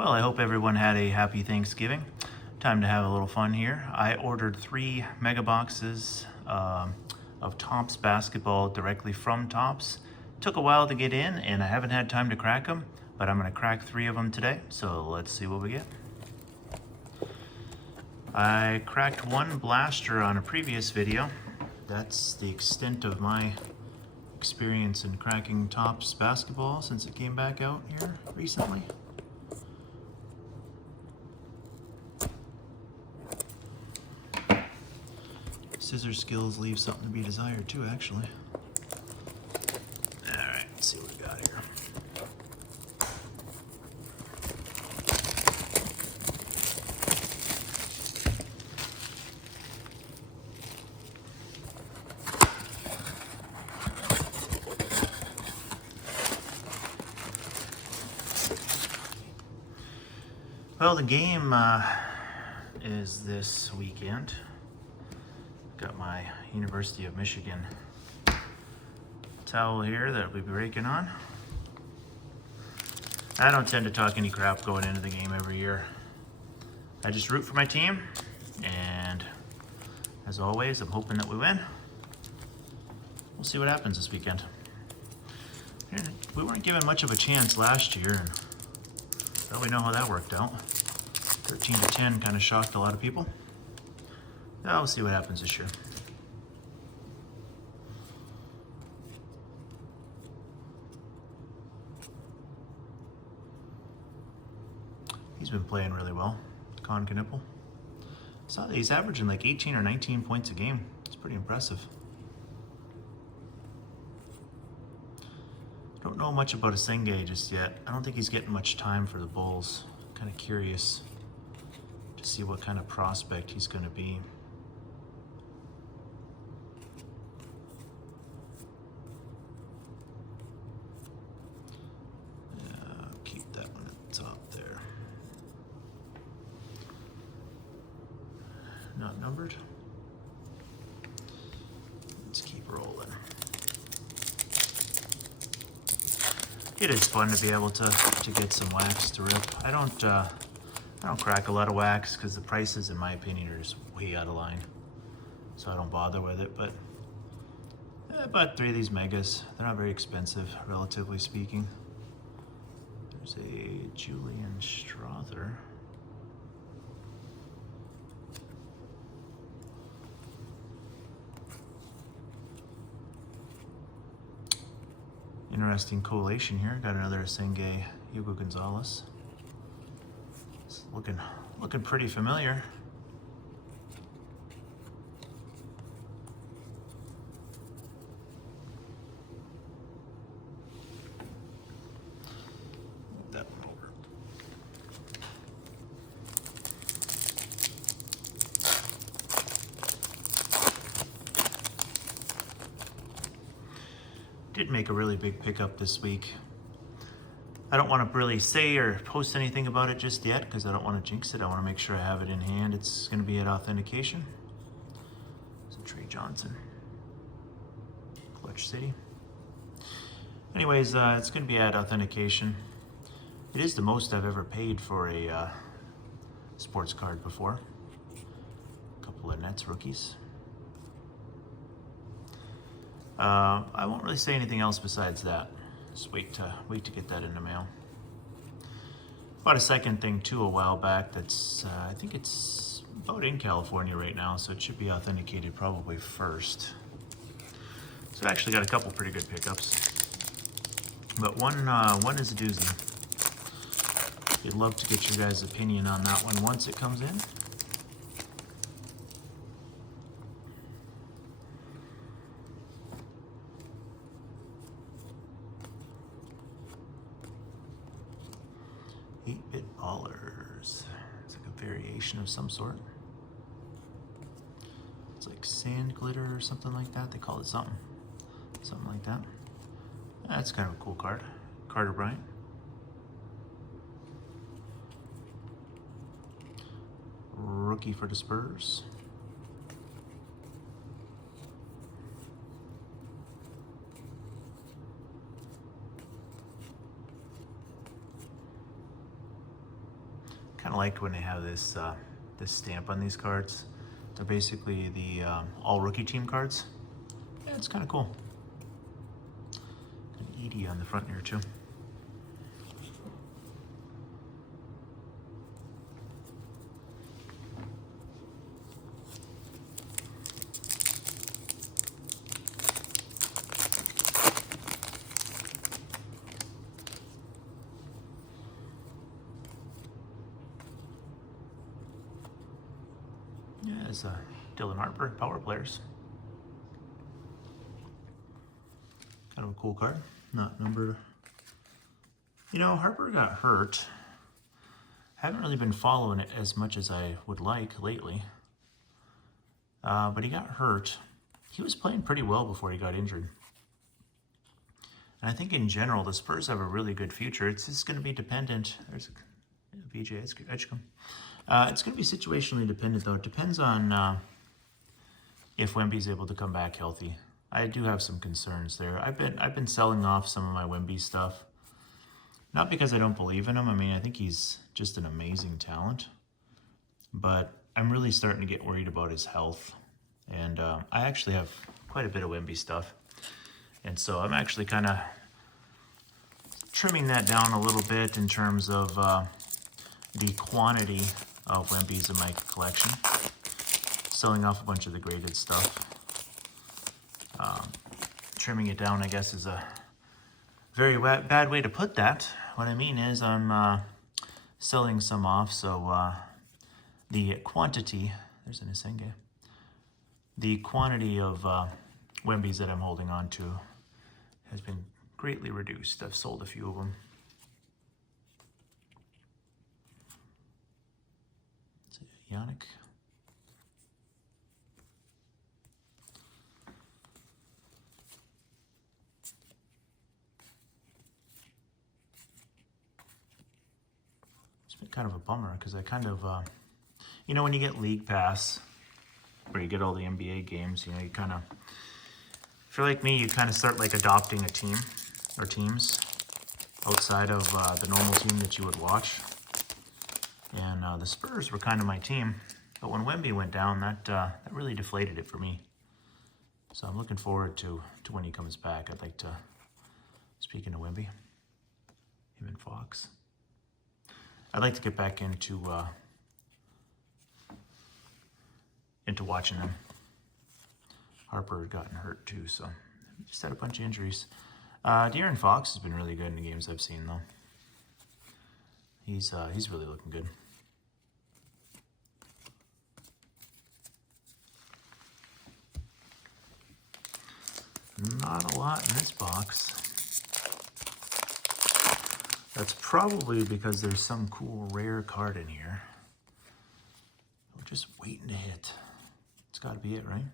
Well, I hope everyone had a happy Thanksgiving. Time to have a little fun here. I ordered 3 mega boxes of Topps basketball directly from Topps. Took a while to get in and I haven't had time to crack them, but I'm gonna crack 3 of them today. So let's see what we get. I cracked 1 blaster on a previous video. That's the extent of my experience in cracking Topps basketball since it came back out here recently. Scissor skills leave something to be desired too, actually. All right, let's see what we got here. Well, the game is this weekend. Got my University of Michigan towel here that we'll be breaking on. I don't tend to talk any crap going into the game every year. I just root for my team, and as always, I'm hoping that we win. We'll see what happens this weekend. We weren't given much of a chance last year, and well, we know how that worked out. 13-10 kind of shocked a lot of people. We'll see what happens this year. He's been playing really well, Con Knipple. Saw that he's averaging like 18 or 19 points a game. It's pretty impressive. Don't know much about Asenge just yet. I don't think he's getting much time for the Bulls. Kind of curious to see what kind of prospect he's going to be. Keep that one at the top there. Not numbered. Let's keep rolling. It is fun to be able to get some wax to rip. I don't crack a lot of wax because the prices, in my opinion, are just way out of line. So I don't bother with it, but I bought 3 of these megas. They're not very expensive, relatively speaking. There's a Julian Strother. Interesting collation here. Got another Asenge Hugo Gonzalez. It's looking pretty familiar. Move that one over. Did make a really big pickup this week. I don't want to really say or post anything about it just yet because I don't want to jinx it. I want to make sure I have it in hand. It's going to be at authentication. So Trey Johnson, Clutch City. Anyways, it's going to be at authentication. It is the most I've ever paid for a sports card before. A couple of Nets rookies. I won't really say anything else besides that. Just wait to get that in the mail. Bought a second thing too a while back that's, I think it's about in California right now, so it should be authenticated probably first. So I actually got a couple pretty good pickups. But one is a doozy. I'd love to get your guys' opinion on that one once it comes in. Bit Ballers. It's like a variation of some sort. It's like sand glitter or something like that. They call it something like that. That's kind of a cool card. Carter Bryant. Rookie for the Spurs. Kind of like when they have this this stamp on these cards. They're basically the all rookie team cards. Yeah, it's kind of cool. An Edie on the front here too. Yeah, it's Dylan Harper, Power Players. Kind of a cool card, not numbered. You know, Harper got hurt. Haven't really been following it as much as I would like lately. But he got hurt. He was playing pretty well before he got injured. And I think in general, the Spurs have a really good future. It's just going to be dependent. There's a VJ Edgecombe. It's going to be situationally dependent, though. It depends on if Wemby's able to come back healthy. I do have some concerns there. I've been selling off some of my Wemby stuff. Not because I don't believe in him. I mean, I think he's just an amazing talent. But I'm really starting to get worried about his health. And I actually have quite a bit of Wemby stuff. And so I'm actually kind of trimming that down a little bit in terms of the quantity of Wembys in my collection. Selling off a bunch of the graded stuff. Trimming it down, I guess, is a very bad way to put that. What I mean is I'm selling some off, so the quantity, there's an Isenge, the quantity of Wembys that I'm holding on to has been greatly reduced. I've sold a few of them. Yannick. It's been kind of a bummer because I kind of, you know, when you get League Pass, where you get all the NBA games, you know, you kind of, if you're like me, you kind of start like adopting a team or teams outside of the normal team that you would watch. And the Spurs were kind of my team, but when Wemby went down, that really deflated it for me. So I'm looking forward to when he comes back. I'd like to, speaking of Wemby, him and Fox, I'd like to get back into watching them. Harper had gotten hurt too, so just had a bunch of injuries. De'Aaron Fox has been really good in the games I've seen, though. He's really looking good. Not a lot in this box. That's probably because there's some cool rare card in here. We're just waiting to hit. It's got to be it, right?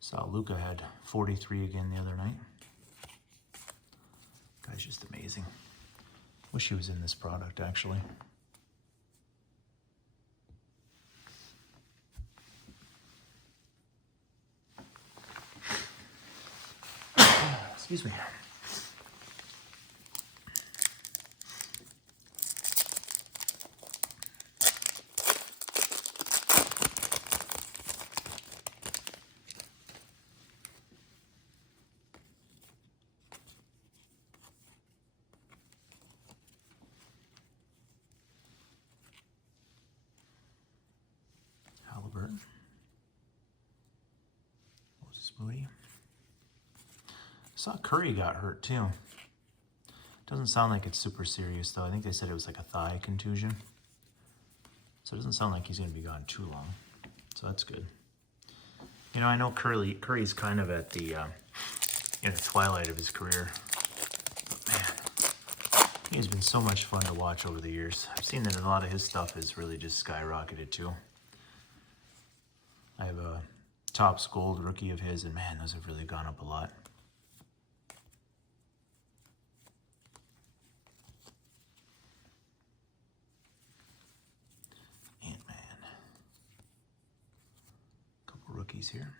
Saw Luka had 43 again the other night. Guy's just amazing. Wish he was in this product, actually. Excuse me. Halliburton. Moses Moody. Saw Curry got hurt too. Doesn't sound like it's super serious though. I think they said it was like a thigh contusion. So it doesn't sound like he's going to be gone too long. So that's good. You know, I know Curry's kind of at the in the twilight of his career. But man, he has been so much fun to watch over the years. I've seen that a lot of his stuff has really just skyrocketed too. I have a Topps Gold rookie of his, and man, those have really gone up a lot. Ant-Man. Couple rookies here.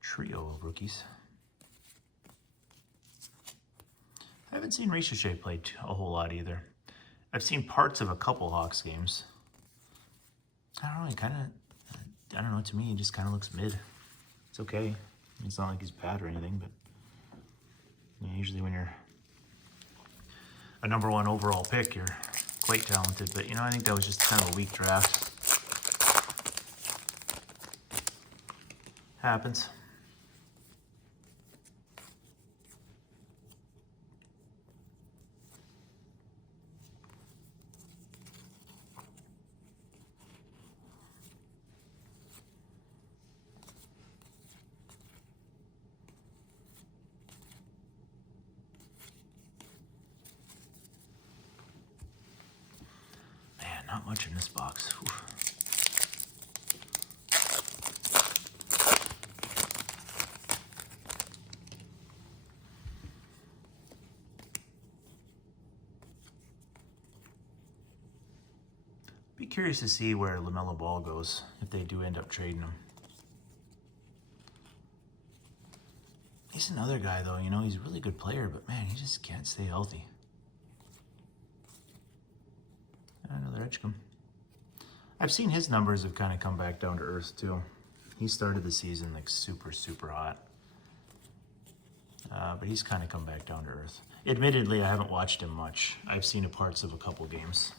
Trio of rookies. I haven't seen Ricochet play a whole lot either. I've seen parts of a couple Hawks games. I don't know, he kind of, I don't know, to me he just kind of looks mid. It's okay. It's not like he's bad or anything, but you know, usually when you're a #1 overall pick, you're quite talented. But you know, I think that was just kind of a weak draft. Happens. Not much in this box. Whew. Be curious to see where LaMelo Ball goes if they do end up trading him. He's another guy though, you know, he's a really good player, but man, he just can't stay healthy. Another Edgecombe. I've seen his numbers have kind of come back down to earth too. He started the season like super hot. But he's kind of come back down to earth. Admittedly, I haven't watched him much. I've seen parts of a couple games.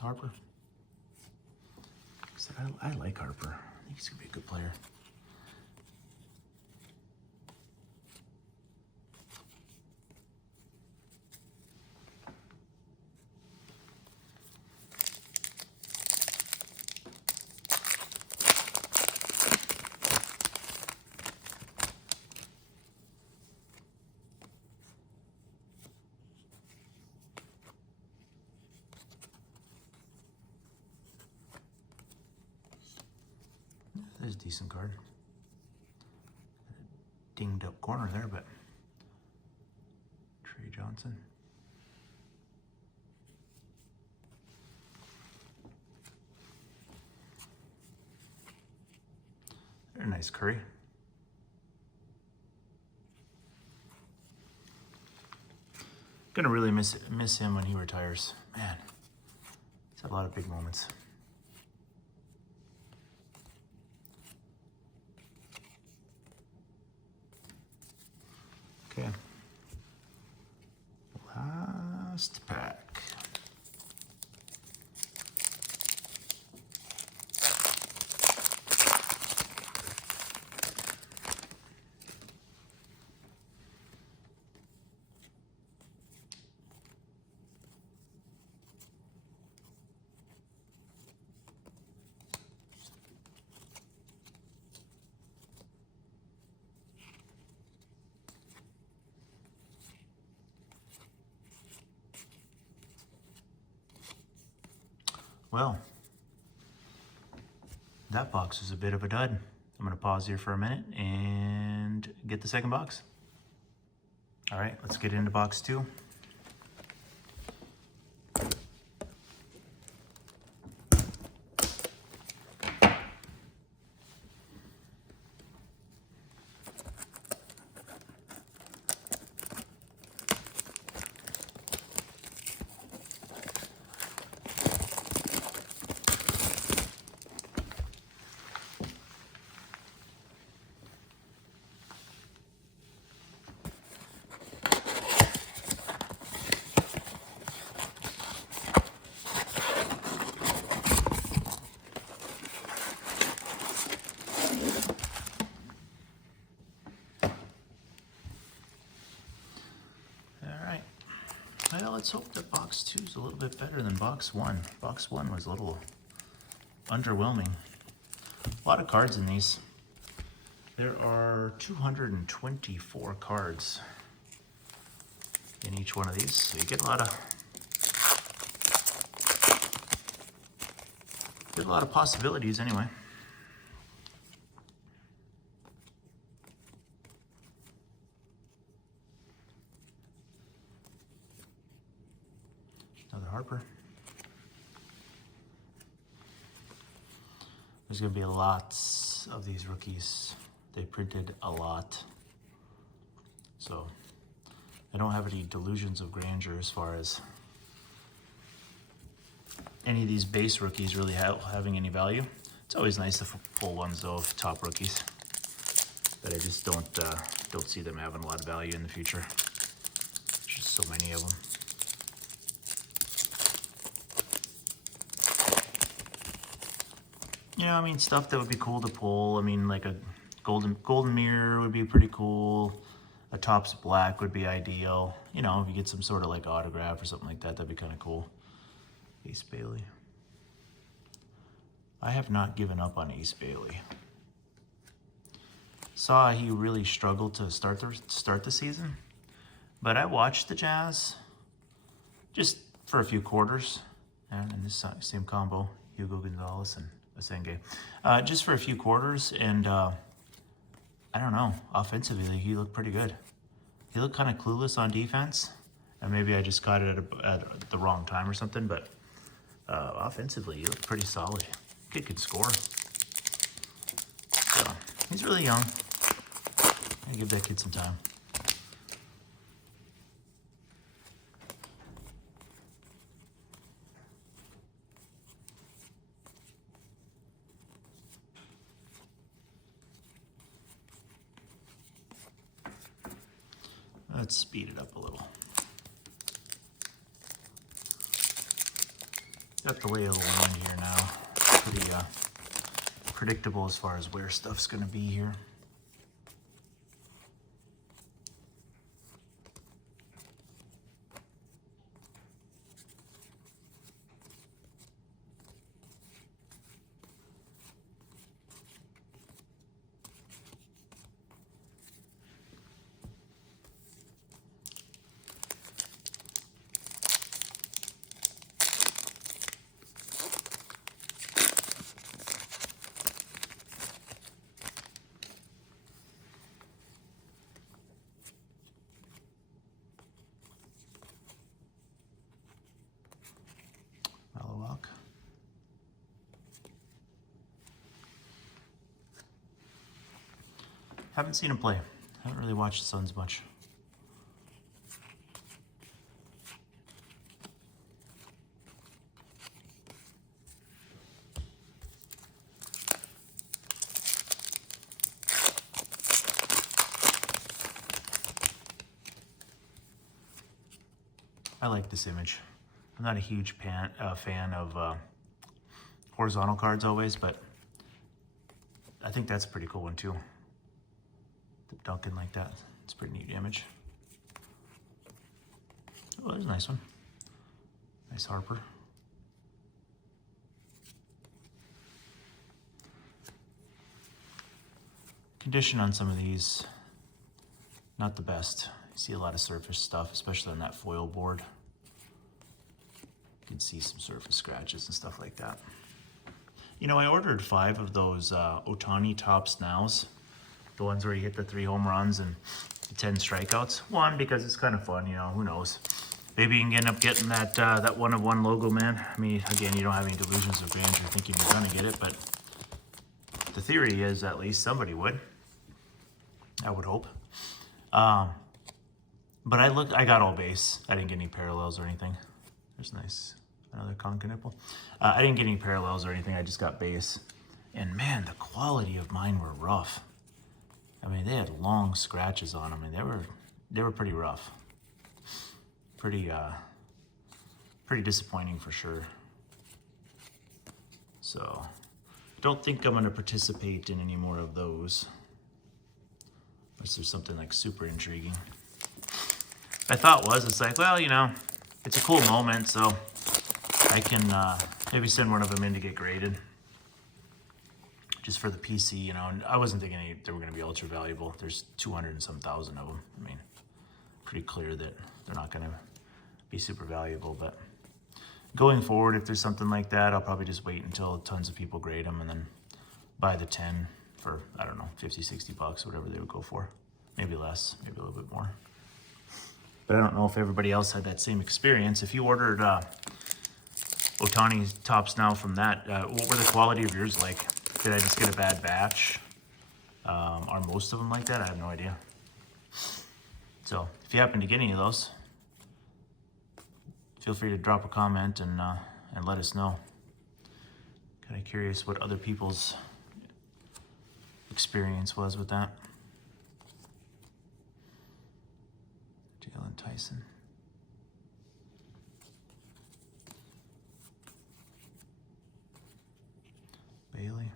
Harper. I like Harper. I think he's gonna be a good player. There's a decent card. Dinged up corner there, but Trey Johnson. Very nice Curry. Gonna really miss him when he retires. Man, he's had a lot of big moments. Okay. Last pack. Well, that box was a bit of a dud. I'm gonna pause here for a minute and get the second box. All right, let's get into box 2. Well, let's hope that box 2 is a little bit better than box 1. Box 1 was a little underwhelming. A lot of cards in these. There are 224 cards in each one of these, so you get a lot of possibilities anyway. Another Harper. There's going to be lots of these rookies. They printed a lot. So I don't have any delusions of grandeur as far as any of these base rookies really having any value. It's always nice to pull ones though of top rookies, but I just don't see them having a lot of value in the future. There's just so many of them. Yeah, I mean, stuff that would be cool to pull. I mean, like a golden mirror would be pretty cool. A Topps black would be ideal. You know, if you get some sort of like autograph or something like that, that'd be kind of cool. Ace Bailey. I have not given up on Ace Bailey. Saw he really struggled to start the season, but I watched the Jazz just for a few quarters, and in this same combo, Hugo Gonzalez and Asenge, just for a few quarters, and I don't know, offensively he looked pretty good. He looked kind of clueless on defense, and maybe I just got it at the wrong time or something, but offensively he looked pretty solid. Kid could score. So he's really young. I give that kid some time. Let's speed it up a little. Got the lay of the land here now. Pretty predictable as far as where stuff's gonna be here. Haven't seen him play. Haven't really watched the Suns much. I like this image. I'm not a huge fan of horizontal cards always, but I think that's a pretty cool one too. The Duncan like that. It's a pretty neat image. Oh, there's a nice one. Nice Harper. Condition on some of these, not the best. You see a lot of surface stuff, especially on that foil board. You can see some surface scratches and stuff like that. You know, I ordered 5 of those Ohtani Topps Nows. The ones where you hit the 3 home runs and the 10 strikeouts. One, because it's kind of fun, you know, who knows. Maybe you can end up getting that that 1-of-1 logo, man. I mean, again, you don't have any delusions of grandeur thinking you're gonna get it, but the theory is at least somebody would. I would hope. But I got all base. I didn't get any parallels or anything. There's nice, another Conca nipple. I didn't get any parallels or anything. I just got base. And man, the quality of mine were rough. I mean, they had long scratches on them, and they were pretty rough. Pretty disappointing for sure. So, don't think I'm gonna participate in any more of those. Unless there's something like super intriguing. My thought was, it's like, well, you know, it's a cool moment, so I can maybe send one of them in to get graded. Just for the PC, you know, and I wasn't thinking they were going to be ultra valuable. There's 200 and some thousand of them. I mean, pretty clear that they're not going to be super valuable, but going forward, if there's something like that, I'll probably just wait until tons of people grade them and then buy the 10 for, I don't know, 50, 60 bucks, whatever they would go for. Maybe less, maybe a little bit more. But I don't know if everybody else had that same experience. If you ordered Ohtani Topps now from that, what were the quality of yours like? Did I just get a bad batch? Are most of them like that? I have no idea. So if you happen to get any of those, feel free to drop a comment and let us know. Kind of curious what other people's experience was with that. Jalen Tyson. Bailey.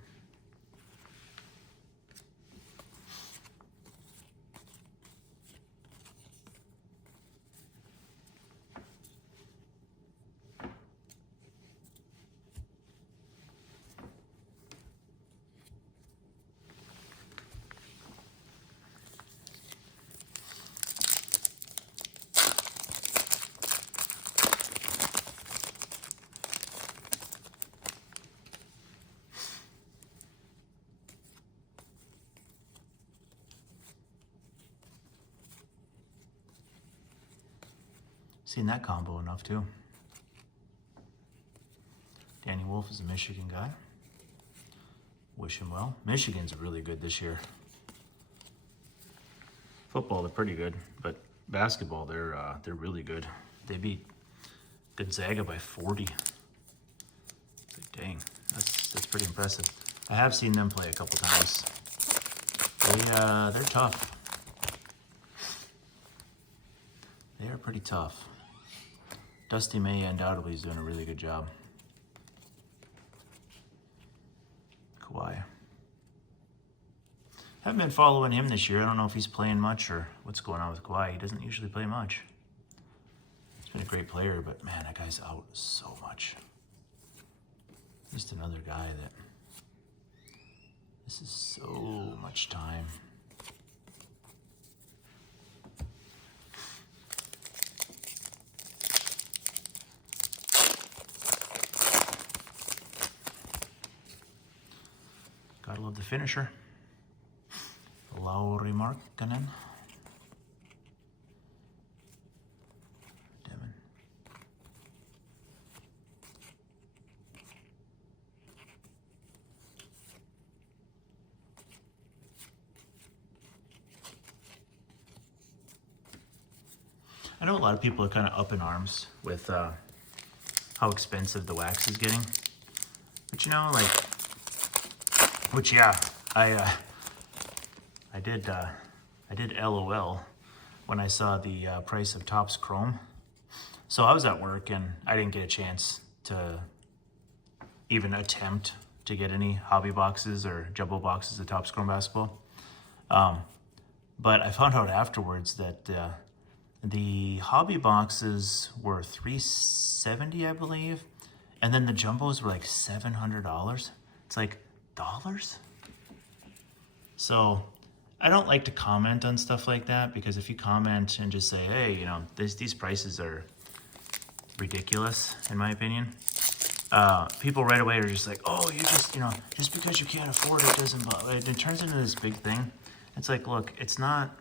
Seen that combo enough too. Danny Wolf is a Michigan guy. Wish him well. Michigan's really good this year. Football, they're pretty good, but basketball, they're really good. They beat Gonzaga by 40. Like, dang, that's pretty impressive. I have seen them play a couple times. They're tough. They are pretty tough. Dusty May undoubtedly is doing a really good job. Kawhi. Haven't been following him this year. I don't know if he's playing much or what's going on with Kawhi. He doesn't usually play much. He's been a great player, but man, that guy's out so much. Just another guy that this is so much time. Gotta love the finisher. Lauri Markkanen. Devin. I know a lot of people are kind of up in arms with how expensive the wax is getting. But you know, like, which yeah, I did LOL when I saw the price of Topps Chrome. So I was at work and I didn't get a chance to even attempt to get any hobby boxes or jumbo boxes of Topps Chrome basketball. But I found out afterwards that the hobby boxes were $370, I believe, and then the jumbos were like $700. It's like dollars. So I don't like to comment on stuff like that, because if you comment and just say, hey, you know, these prices are ridiculous, in my opinion, people right away are just like, oh, you just, you know, just because you can't afford it doesn't bother. It turns into this big thing. It's like, look, it's not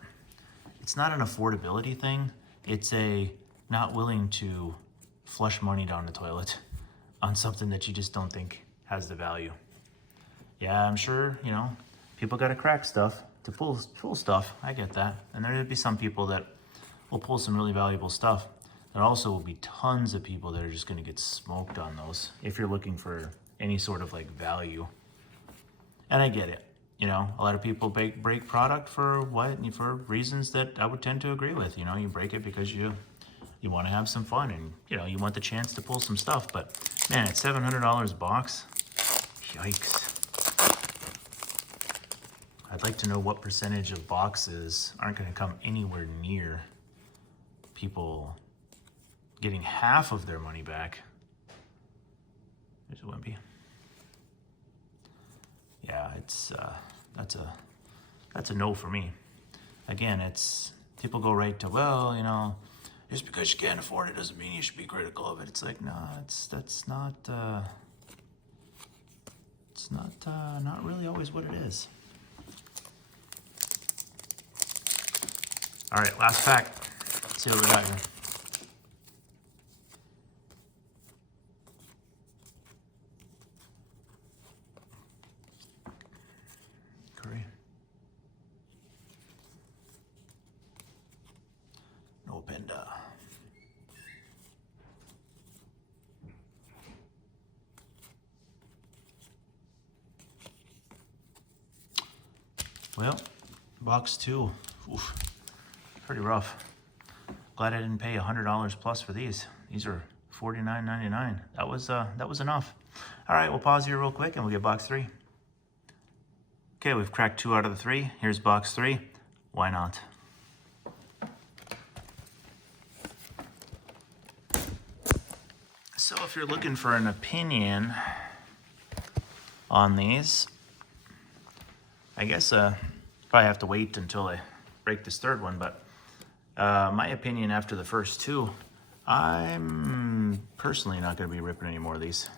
an affordability thing. It's a not willing to flush money down the toilet on something that you just don't think has the value. Yeah, I'm sure, you know, people got to crack stuff to pull stuff. I get that. And there'll be some people that will pull some really valuable stuff. There also will be tons of people that are just going to get smoked on those if you're looking for any sort of like value. And I get it. You know, a lot of people break product for reasons that I would tend to agree with. You know, you break it because you want to have some fun and, you know, you want the chance to pull some stuff. But man, it's $700 a box. Yikes. I'd like to know what percentage of boxes aren't going to come anywhere near people getting half of their money back. There's a Wimpy. Yeah, it's that's a no for me. Again, it's people go right to, well, you know, just because you can't afford it doesn't mean you should be critical of it. It's like, no, that's not not really always what it is. All right, last pack. Let's see what we got here. Curry. No Penda. Well, box 2. Oof. Pretty rough. Glad I didn't pay $100 plus for these. These are $49.99. That was enough. All right, we'll pause here real quick and we'll get box 3. Okay, we've cracked 2 out of the 3. Here's box 3. Why not? So if you're looking for an opinion on these, I guess probably have to wait until I break this third one, but my opinion after the first 2, I'm personally not going to be ripping any more of these.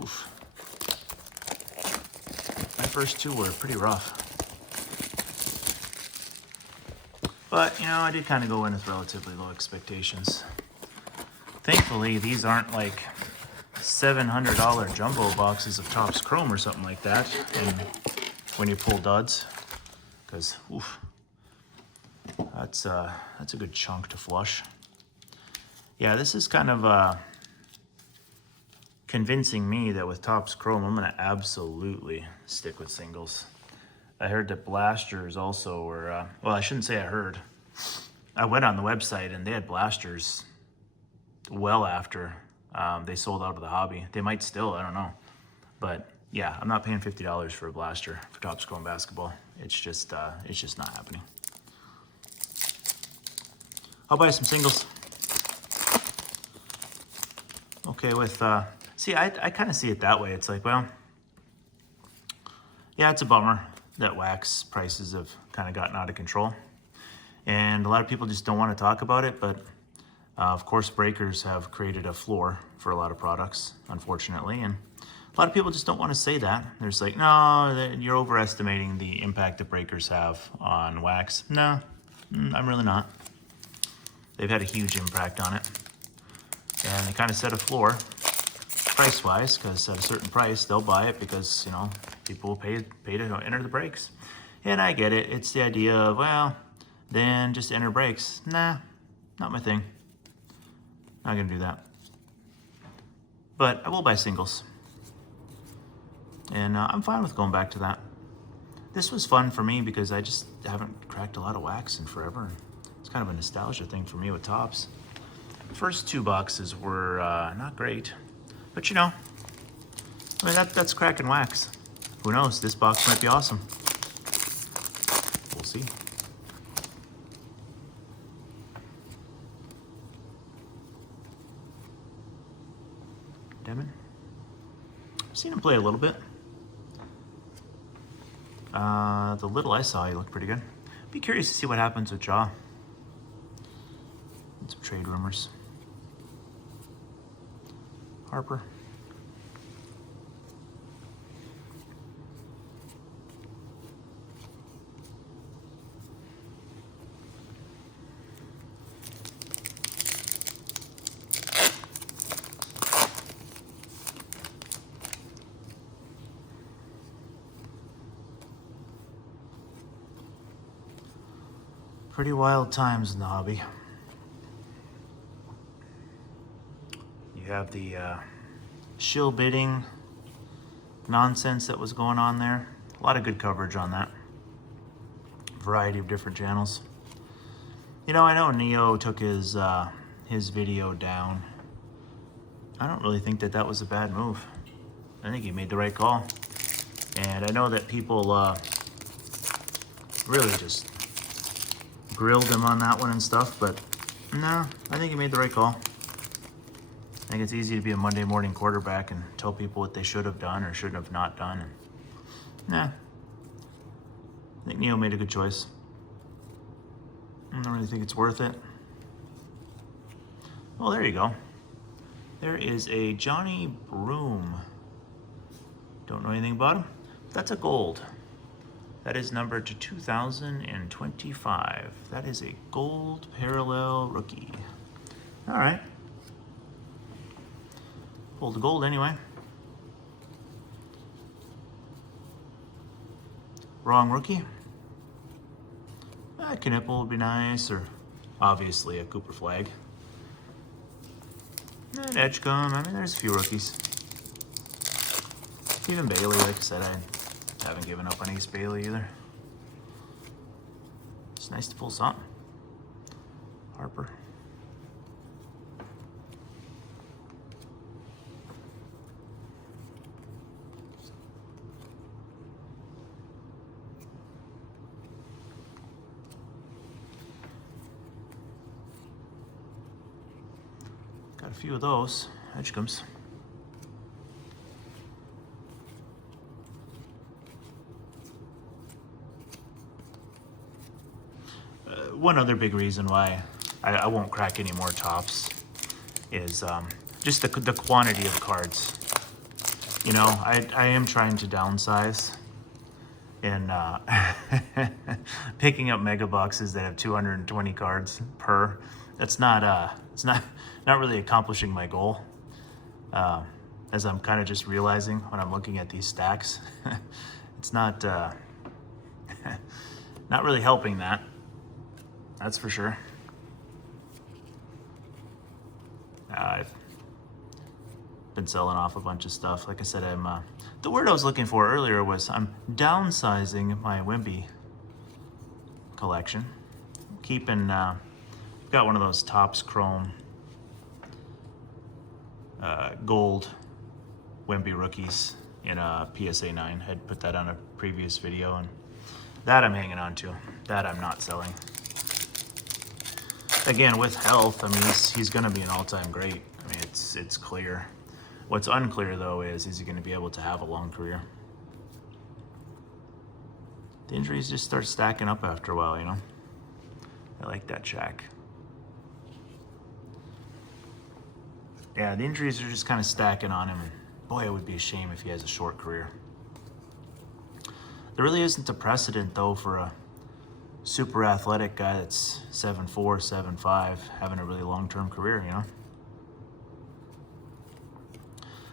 Oof. My first 2 were pretty rough. But, you know, I did kind of go in with relatively low expectations. Thankfully, these aren't like $700 jumbo boxes of Topps Chrome or something like that. And when you pull duds, because, oof, that's a good chunk to flush. Yeah, this is kind of convincing me that with Topps Chrome, I'm going to absolutely stick with singles. I heard that blasters also were, well, I shouldn't say I heard. I went on the website and they had blasters well after they sold out of the hobby. They might still, I don't know. But yeah, I'm not paying $50 for a blaster for Topps Chrome basketball. It's just not happening. I'll buy some singles. Okay, with, see, I kind of see it that way. It's like, well, yeah, it's a bummer that wax prices have kind of gotten out of control. And a lot of people just don't want to talk about it, but of course, breakers have created a floor for a lot of products, unfortunately. And a lot of people just don't want to say that. They're just like, no, you're overestimating the impact that breakers have on wax. No, I'm really not. They've had a huge impact on it. And they kind of set a floor price-wise, because at a certain price, they'll buy it because, you know, people will pay to enter the breaks. And I get it. It's the idea of, well, then just enter breaks. Nah, not my thing. Not gonna do that. But I will buy singles. And I'm fine with going back to that. This was fun for me because I just haven't cracked a lot of wax in forever. It's kind of a nostalgia thing for me with Topps. First 2 boxes were not great. But you know, I mean, that's cracking wax. Who knows? This box might be awesome. We'll see. Devin? I've seen him play a little bit. The little I saw, he looked pretty good. Be curious to see what happens with Jaw. And some trade rumors. Harper. Pretty wild times in the hobby. You have the shill bidding nonsense that was going on there. A lot of good coverage on that. Variety of different channels. You know, I know Neo took his video down. I don't really think that was a bad move. I think he made the right call. And I know that people really just grilled him on that one and stuff, but No, I think he made the right call. I think it's easy to be a Monday morning quarterback and tell people what they should have done or should have not done. And, nah, I think Neil made a good choice. I don't really think it's worth it. Well, there you go. There is a Johnny Broom. Don't know anything about him. That's a gold. That is numbered to 2025. That is a gold parallel rookie. All right. Pulled the gold anyway. Wrong rookie. Knipple would be nice, or obviously a Cooper Flag. And Edgecombe, I mean, there's a few rookies. Even Bailey, like I said, I haven't given up on Ace Bailey either. It's nice to pull something. Harper. Got a few of those. Edgecombe's. One other big reason why I won't crack any more tops is just the quantity of cards. You know, I am trying to downsize, and picking up mega boxes that have 220 cards per, that's not it's not really accomplishing my goal. As I'm kind of just realizing when I'm looking at these stacks, it's not not really helping that. That's for sure. I've been selling off a bunch of stuff. Like I said, the word I was looking for earlier was I'm downsizing my Wemby collection. Keeping, got one of those Topps Chrome gold Wemby rookies in a PSA 9. I'd put that on a previous video, and that I'm hanging on to. That I'm not selling. Again, with health, I mean, he's going to be an all-time great. I mean, it's clear. What's unclear, though, is he going to be able to have a long career? The injuries just start stacking up after a while, you know? I like that Shaq. Yeah, the injuries are just kind of stacking on him. Boy, it would be a shame if he has a short career. There really isn't a precedent, though, for a super athletic guy that's 7'4", 7'5", having a really long-term career, you know?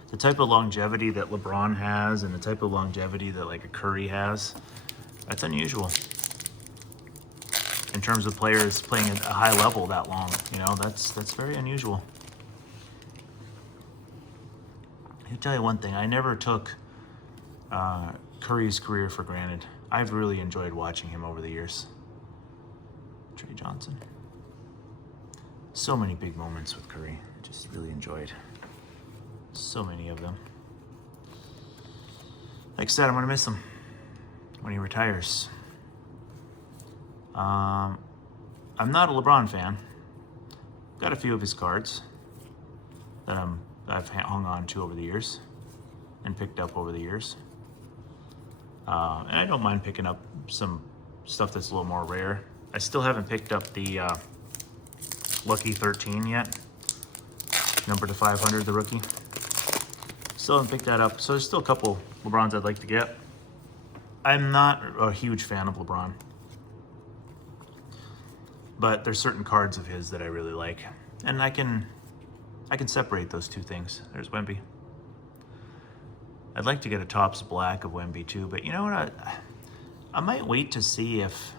The type of longevity that LeBron has and the type of longevity that like a Curry has, that's unusual. In terms of players playing at a high level that long, you know, that's very unusual. I'll tell you one thing, I never took Curry's career for granted. I've really enjoyed watching him over the years. Trey Johnson. So many big moments with Curry. I just really enjoyed so many of them. Like I said, I'm gonna miss him when he retires. I'm not a LeBron fan. Got a few of his cards that I've hung on to over the years and picked up over the years. And I don't mind picking up some stuff that's a little more rare. I still haven't picked up the Lucky 13 yet. Number to 500, the rookie. Still haven't picked that up. So there's still a couple LeBrons I'd like to get. I'm not a huge fan of LeBron, but there's certain cards of his that I really like. And I can separate those two things. There's Wemby. I'd like to get a Topps Black of Wemby too, but you know what? I might wait to see if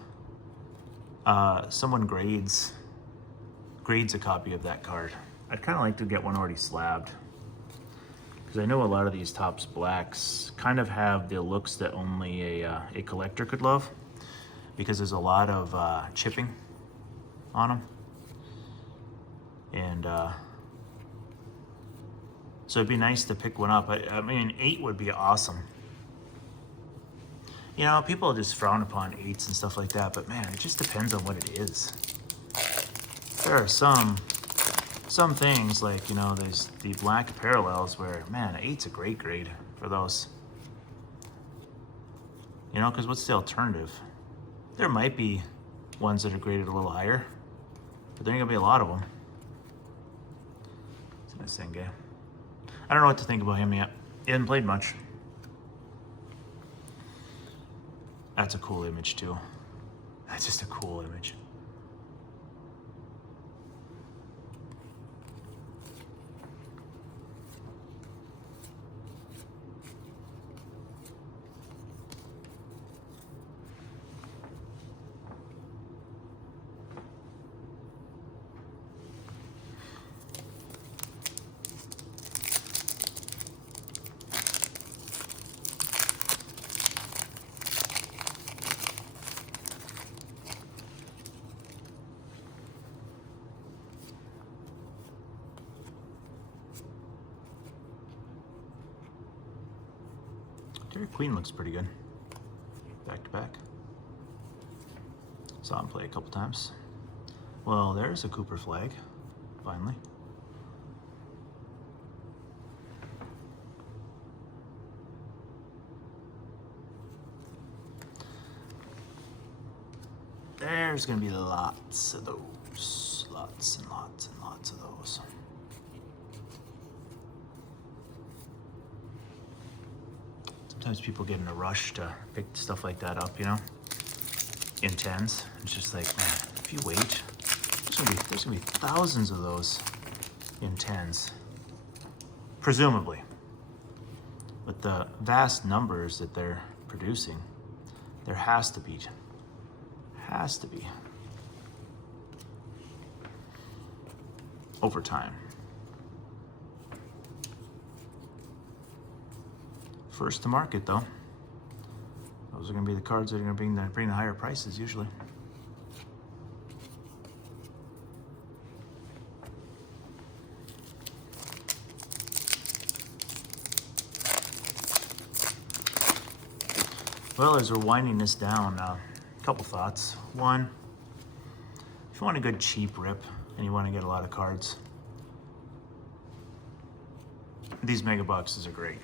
someone grades a copy of that card. I'd kind of like to get one already slabbed, because I know a lot of these Topps Blacks kind of have the looks that only a collector could love, because there's a lot of chipping on them. And so it'd be nice to pick one up. I mean, 8 would be awesome. You know, people just frown upon 8s and stuff like that, but man, it just depends on what it is. there are some things like, you know, there's the black parallels where, man, 8's a great grade for those. You know, because what's the alternative? There might be ones that are graded a little higher, but there ain't gonna be a lot of them. It's an insane game. I don't know what to think about him yet. He hasn't played much. That's a cool image too. That's just a cool image. Dairy Queen looks pretty good. Back to back. Saw him play a couple times. Well, there's a Cooper flag, finally. There's gonna be lots of those. Lots and lots and lots of those. Sometimes people get in a rush to pick stuff like that up, you know, in 10s. It's just like, man, if you wait, there's gonna be thousands of those in 10s, presumably. With the vast numbers that they're producing, there has to be over time. First to market, though. Those are going to be the cards that are going to bring the higher prices usually. Well, as we're winding this down, a couple thoughts. One, if you want a good cheap rip and you want to get a lot of cards, these mega boxes are great.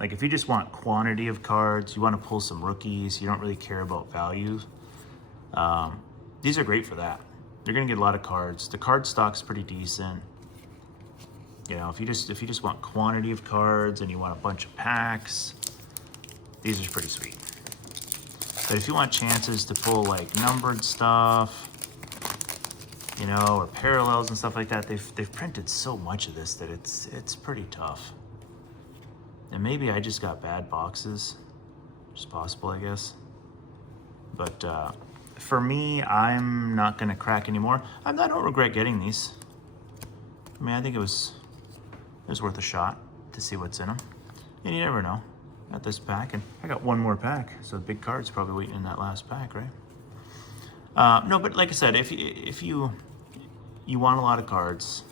Like if you just want quantity of cards, you want to pull some rookies, you don't really care about value, these are great for that. You're gonna get a lot of cards. The card stock's pretty decent. You know, if you just want quantity of cards and you want a bunch of packs, these are pretty sweet. But if you want chances to pull like numbered stuff, you know, or parallels and stuff like that, they've printed so much of this that it's pretty tough. And maybe I just got bad boxes, which is possible, I guess. But for me, I'm not gonna crack anymore. I don't regret getting these. I mean, I think it was worth a shot to see what's in them. And you never know. Got this pack, and I got one more pack, so the big card's probably waiting in that last pack, right? No, but like I said, if you want a lot of cards,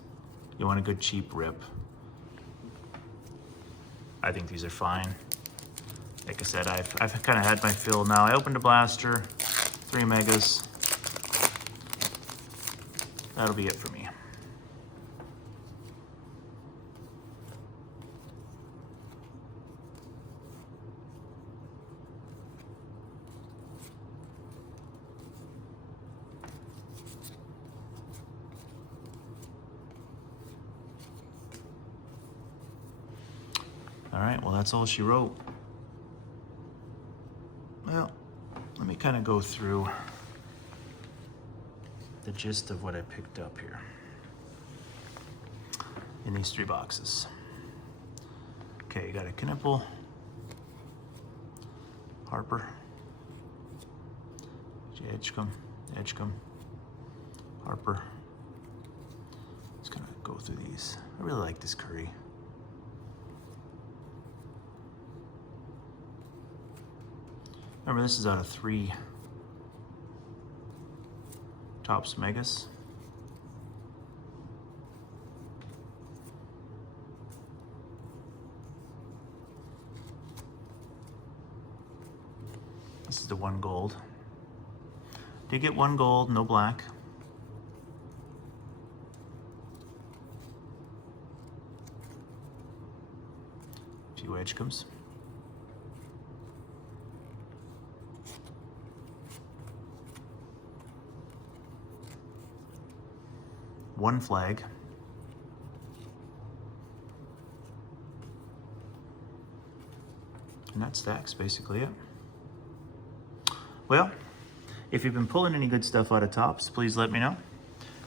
you want a good cheap rip, I think these are fine. Like I said, I've kind of had my fill now. I opened a blaster, 3 megas. That'll be it for me. All right, well, that's all she wrote. Well, let me kind of go through the gist of what I picked up here in these 3 boxes. Okay, you got a Knipple, Harper, Edgecombe, Harper. Just gonna go through these. I really like this Curry. Remember, this is out of 3 Topps Megas. This is the 1 gold. Did get 1 gold, no black. 2 Edgecombs. One flag. And that stack's basically it. Well, if you've been pulling any good stuff out of tops, please let me know.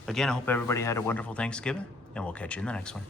Again, I hope everybody had a wonderful Thanksgiving, and we'll catch you in the next one.